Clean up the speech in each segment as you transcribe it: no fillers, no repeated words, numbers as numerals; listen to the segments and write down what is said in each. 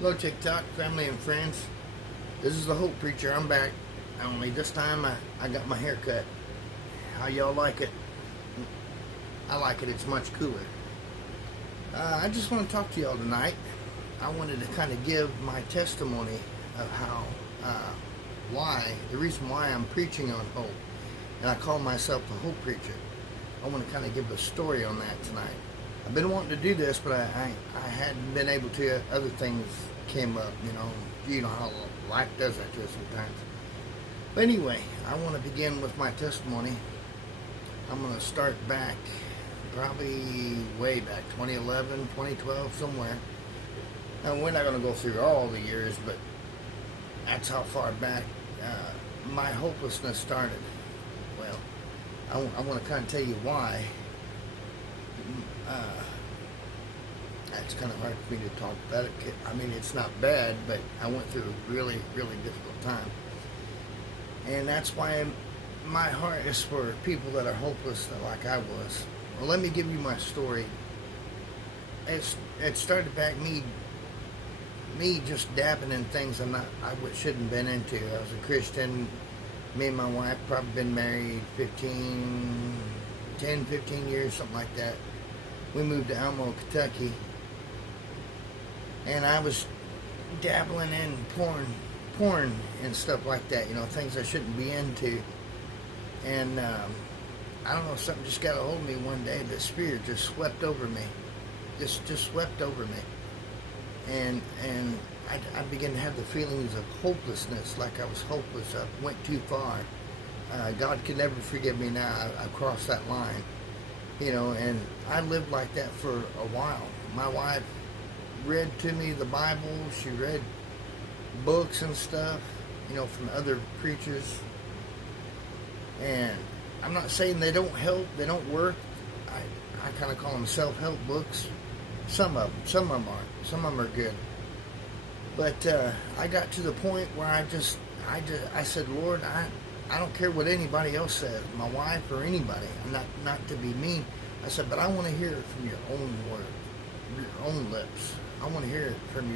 Hello, TikTok family and friends. This is the Hope Preacher. I'm back. Only this time I got my hair cut. How y'all like it? I like it. It's much cooler. I just want to talk to y'all tonight. I wanted to kind of give my testimony of how, the reason why I'm preaching on hope. And I call myself the Hope Preacher. I want to kind of give a story on that tonight. I've been wanting to do this, but I hadn't been able to. Other things came up, you know how life does that to us sometimes. But anyway, I want to begin with my testimony. I'm going to start back, probably way back, 2011, 2012, somewhere. Now, we're not going to go through all the years, but that's how far back my hopelessness started. Well, I want to kind of tell you why. It's kind of hard for me to talk about it. I mean, it's not bad, but I went through a really, really difficult time. And that's why my heart is for people that are hopeless like I was. Well, let me give you my story. It started back me just dabbing in things I shouldn't have been into. I was a Christian. Me and my wife probably been married 10, 15 years, something like that. We moved to Alamo, Kentucky, and I was dabbling in porn and stuff like that, things I shouldn't be into. And I don't know, something just got a hold of me one day. The Spirit just swept over me, just swept over me, and I began to have the feelings of hopelessness, like I was hopeless. I went too far. God could never forgive me now. I crossed that line. And I lived like that for a while. My wife read to me the Bible. She read books and stuff, from other preachers. And I'm not saying they don't help, they don't work. I kind of call them self-help books. Some of them aren't. Some of them are good. But I got to the point where I said, Lord, I don't care what anybody else says, my wife or anybody. I'm not to be mean. I said, but I want to hear it from your own word, your own lips. I want to hear it from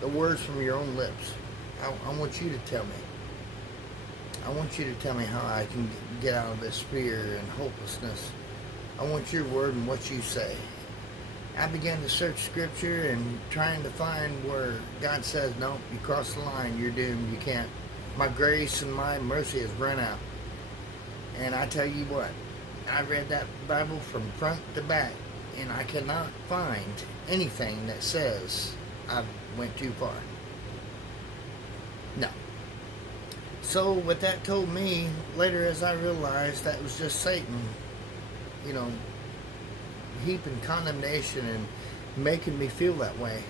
the words from your own lips. I want you to tell me. I want you to tell me how I can get out of this fear and hopelessness. I want your word and what you say. I began to search Scripture and trying to find where God says, no, you crossed the line, you're doomed, you can't. My grace and my mercy has run out. And I tell you what, I read that Bible from front to back, and I cannot find anything that says I went too far. No. So what that told me later, as I realized, that was just Satan, heaping condemnation and making me feel that way.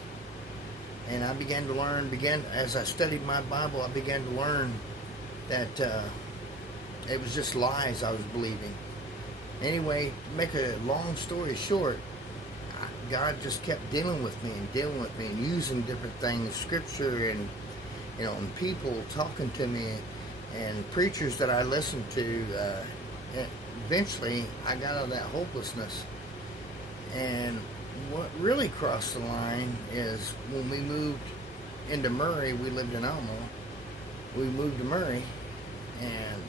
And I began to learn, as I studied my Bible, I began to learn that it was just lies I was believing. Anyway, to make a long story short, God just kept dealing with me and using different things, Scripture and, and people talking to me and preachers that I listened to. Eventually, I got out of that hopelessness. And what really crossed the line is when we moved into Murray. We lived in Alamo. We moved to Murray, and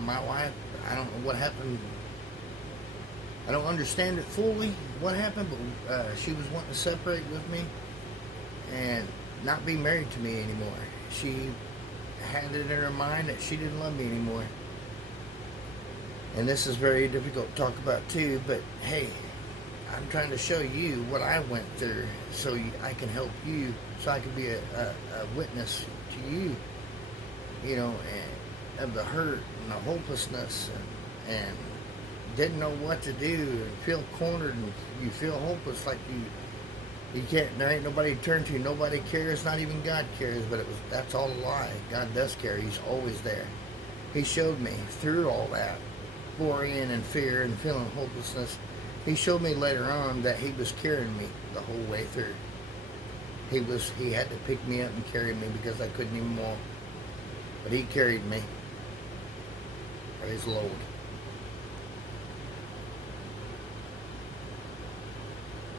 my wife, I don't know what happened. I don't understand it fully, what happened, but she was wanting to separate with me and not be married to me anymore. She had it in her mind that she didn't love me anymore. And this is very difficult to talk about too, but hey, I'm trying to show you what I went through so I can help you, so I can be a witness to you, and of the hurt and the hopelessness and didn't know what to do and feel cornered and you feel hopeless, like you can't, there ain't nobody to turn to, nobody cares, not even God cares. But that's all a lie. God does care. He's always there. He showed me through all that worrying and fear and feeling hopelessness. He showed me later on that he was carrying me the whole way through. He had to pick me up and carry me because I couldn't even walk. But he carried me. Praise the Lord.